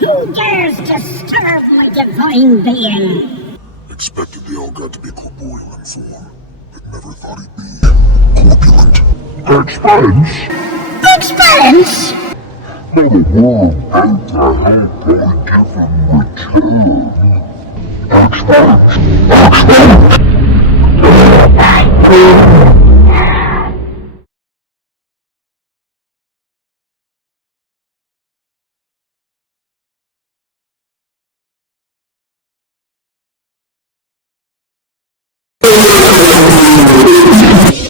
Who dares disturb my divine being? Expected they all got to be corporeal form, but never thought he'd be corpulent. Expense? Expense? Not a word about how I give him return. Expense! Expense!